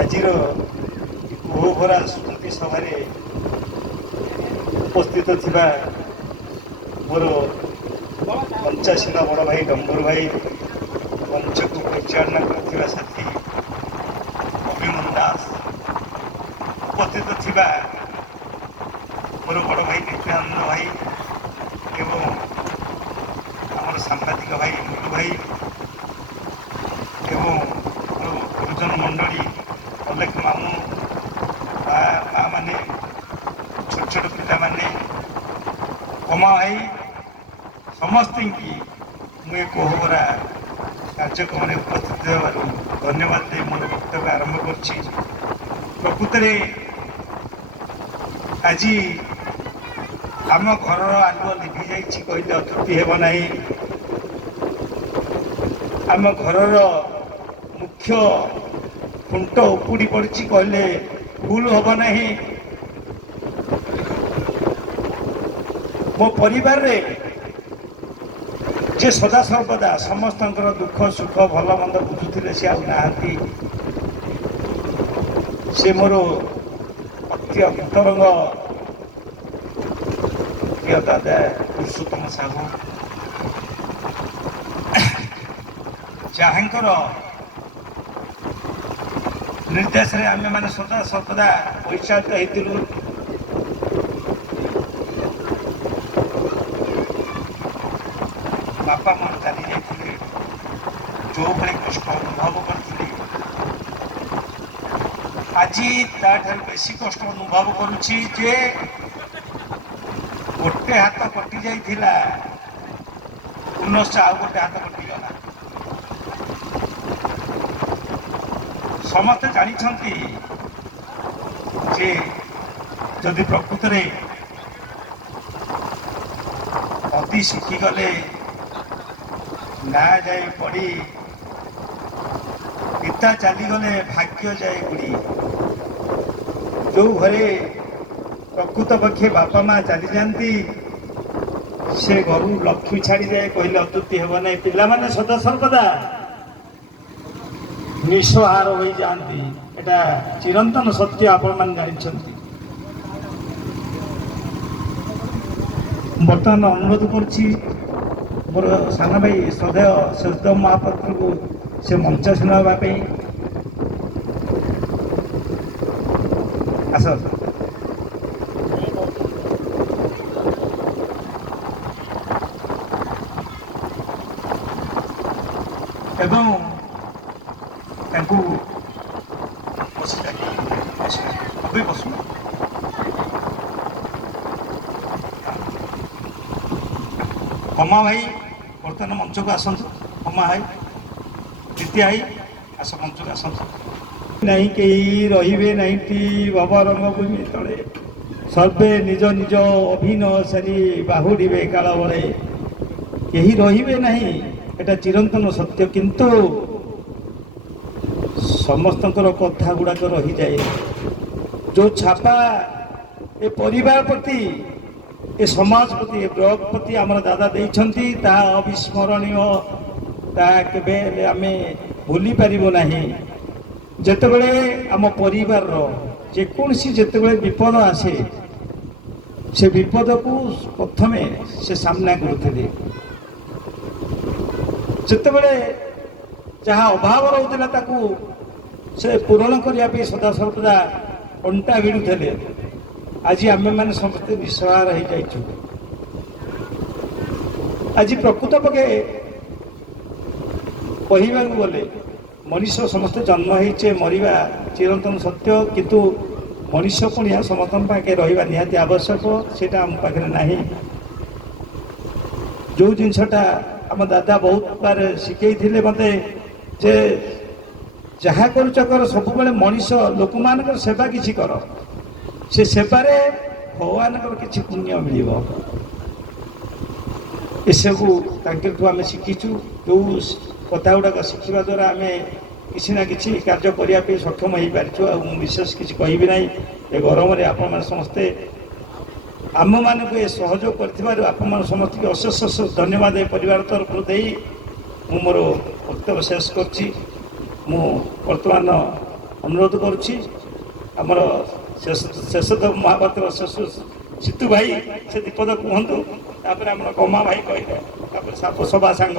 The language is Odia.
ଆଜିର କୋହଭରା ସ୍ମୃତି ସଭାରେ ଉପସ୍ଥିତ ଥିବା ମୋର ପଞ୍ଚାଶୀନ ବଡ଼ ଭାଇ ଡମ୍ବରୁ ଭାଇ, ମଞ୍ଚକୁ ପରିଚାଳନା କରୁଥିବା ସାଥୀ ଅଭିମନ୍ୟୁ ଦାସ, ଉପସ୍ଥିତ ଥିବା ମୋର ବଡ଼ ଭାଇ ନିତ୍ୟାନନ୍ଦ ଭାଇ ଏବଂ ଆମର ସାମ୍ବାଦିକ ଭାଇ ମୁଲୁ ଭାଇ ଏବଂ ଗୁରୁଜନ ମଣ୍ଡଳୀ, ଅଲେଖ ମାମୁଁ, ମା ମାନେ, ଛୋଟ ଛୋଟ ପିଲାମାନେ, କମା ଭାଇ, ସମସ୍ତଙ୍କୁ ମୁଁ ଏ କୋହଭରା କାର୍ଯ୍ୟକ୍ରମରେ ଉପସ୍ଥିତ ହେବାରୁ ଧନ୍ୟବାଦ ଦେଇ ମୋର ବକ୍ତବ୍ୟ ଆରମ୍ଭ କରୁଛି। ପ୍ରକୃତରେ ଆଜି ଆମ ଘରର ଆଲୁଅ ଲିଭି ଯାଇଛି କହିଲେ ଅତ୍ୟୁକ୍ତି ହେବ ନାହିଁ। ଆମ ଘରର ମୁଖ୍ୟ ଖୁଣ୍ଟ ଉପୁଡ଼ି ପଡ଼ିଛି କହିଲେ ଭୁଲ ହେବ ନାହିଁ। ମୋ ପରିବାରରେ ଯେ ସଦାସର୍ବଦା ସମସ୍ତଙ୍କର ଦୁଃଖ ସୁଖ ଭଲ ମନ୍ଦ ବୁଝୁଥିଲେ ସେ ଆଉ ନାହାନ୍ତି। ସେ ମୋର ଅତି ଅନ୍ତରଙ୍ଗ ପ୍ରିୟ ଦାଦା ପୁରୁଷୋତ୍ତମ ସାହୁ, ଯାହାଙ୍କର ନିର୍ଦ୍ଦେଶରେ ଆମେମାନେ ସଦାସର୍ବଦା ପରିଚାଳିତ ହେଇଥିଲୁ। ବାପା ମା ଚାଲି ଯାଇଥିଲେ, ଯେଉଁଭଳି କଷ୍ଟ ଅନୁଭବ କରିଥିଲି, ଆଜି ତାଠାରୁ ବେଶୀ କଷ୍ଟ ଅନୁଭବ କରୁଛି ଯେ ଗୋଟେ ହାତ କଟି ଯାଇଥିଲା, ପୁନଶ୍ଚ ଆଉ ଗୋଟେ ହାତ କଟିଗଲା। ସମସ୍ତେ ଜାଣିଛନ୍ତି ଯେ ଯଦି ପ୍ରକୃତରେ ଅତି ଶିଖିଗଲେ ନାଁ ଯାଏ ପଡ଼ି, ପିତା ଚାଲିଗଲେ ଭାଗ୍ୟ ଯାଏ ବୁଡ଼ି। ଯେଉଁ ଘରେ ପ୍ରକୃତ ପକ୍ଷେ ବାପା ମା ଚାଲିଯାଆନ୍ତି ସେ ଘରୁ ଲକ୍ଷ୍ମୀ ଛାଡ଼ିଯାଏ କହିଲେ ଅତ୍ୟୁକ୍ତି ହେବ ନାହିଁ। ପିଲାମାନେ ସଦାସର୍ବଦା ନିଃସହାର ହୋଇଯାଆନ୍ତି, ଏଟା ଚିରନ୍ତନ ସତ୍ୟ, ଆପଣମାନେ ଜାଣିଛନ୍ତି। ବର୍ତ୍ତମାନ ଅନୁରୋଧ କରୁଛି ମୋର ସାନ ଭାଇ ଶ୍ରଦ୍ଧେୟ ଶେଷଦେବ ମହାପାତ୍ରକୁ ସେ ମଞ୍ଚାସୀନ ହେବା ପାଇଁ। ଆସ। ଏବଂ ତାଙ୍କୁ ବସୁ କମା ଭାଇ ବର୍ତ୍ତମାନ ମଞ୍ଚକୁ ଆସନ୍ତୁ। କମା ଭାଇ, ଦ୍ୱିତୀୟ ଭାଇ ଆସ ମଞ୍ଚକୁ ଆସନ୍ତୁ। ନାହିଁ କେହି ରହିବେ ନାହିଁଟି ଭବ ରଙ୍ଗଭୂମି ତଳେ, ସର୍ବେ ନିଜ ନିଜ ଅଭିନୟ ସାରି ବାହୁଡ଼ିବେ କାଳ ବଳେ। କେହି ରହିବେ ନାହିଁ, ଏଟା ଚିରନ୍ତନ ସତ୍ୟ, କିନ୍ତୁ ସମସ୍ତଙ୍କର କଥା ଗୁଡ଼ାକ ରହିଯାଏ। ଯେଉଁ ଛାପା ଏ ପରିବାର ପ୍ରତି, ଏ ସମାଜ ପ୍ରତି, ଏ ବ୍ଲକ ପ୍ରତି ଆମର ଦାଦା ଦେଇଛନ୍ତି ତାହା ଅବିସ୍ମରଣୀୟ, ତାହା କେବେ ହେଲେ ଆମେ ଭୁଲି ପାରିବୁ ନାହିଁ। ଯେତେବେଳେ ଆମ ପରିବାରର ଯେକୌଣସି ଯେତେବେଳେ ବିପଦ ଆସେ, ସେ ବିପଦକୁ ପ୍ରଥମେ ସେ ସାମ୍ନା କରୁଥିଲେ। ଯେତେବେଳେ ଯାହା ଅଭାବ ରହୁଥିଲା ତାକୁ ସେ ପୂରଣ କରିବା ପାଇଁ ସଦାସର୍ବଦା ଅଣ୍ଟା ଭିଡ଼ୁଥିଲେ। ଆଜି ଆମେମାନେ ସମସ୍ତେ ନିଃସହାୟ ହେଇଯାଇଛୁ। ଆଜି ପ୍ରକୃତ ପକ୍ଷେ କହିବାକୁ ଗଲେ ମଣିଷ ସମସ୍ତେ ଜନ୍ମ ହେଇଛେ, ମରିବା ଚିରନ୍ତନ ସତ୍ୟ, କିନ୍ତୁ ମଣିଷ ପୁଣିଆ ସମସ୍ତଙ୍କ ପାଖେ ରହିବା ନିହାତି ଆବଶ୍ୟକ, ସେଇଟା ଆମ ପାଖରେ ନାହିଁ। ଯେଉଁ ଜିନିଷଟା ଆମ ଦାଦା ବହୁତ ବାର ଶିଖେଇଥିଲେ ମୋତେ ଯେ ଯାହା କରୁଛ କର, ସବୁବେଳେ ମଣିଷ ଲୋକମାନଙ୍କର ସେବା କିଛି କର, ସେ ସେବାରେ ଭଗବାନଙ୍କର କିଛି ପୁଣ୍ୟ ମିଳିବ। ଏସବୁ ତାଙ୍କଠୁ ଆମେ ଶିଖିଛୁ। ଯେଉଁ କଥା ଗୁଡ଼ାକ ଶିଖିବା ଦ୍ୱାରା ଆମେ କିଛି ନା କିଛି କାର୍ଯ୍ୟ କରିବା ପାଇଁ ସକ୍ଷମ ହେଇପାରିଛୁ। ଆଉ ମୁଁ ବିଶେଷ କିଛି କହିବି ନାହିଁ। ଏ ଗରମରେ ଆପଣମାନେ ସମସ୍ତେ ଆମମାନଙ୍କୁ ଏ ସହଯୋଗ କରିଥିବାରୁ ଆପଣମାନେ ସମସ୍ତଙ୍କୁ ଅଶେଷ ଅଶେଷ ଧନ୍ୟବାଦ ଏ ପରିବାର ତରଫରୁ ଦେଇ ମୁଁ ମୋର ବକ୍ତବ୍ୟ ଶେଷ କରୁଛି। ମୁଁ ବର୍ତ୍ତମାନ ଅନୁରୋଧ କରୁଛି। ଆମର ଶେଷଦେବ ମହାପାତ୍ର ସିତୁ ଭାଇ ସେ ଦୀପଦ କୁହନ୍ତୁ, ତାପରେ ଆମର ଗମା ଭାଇ କହିଲେ, ତାପରେ ସଭା ସାଙ୍ଗ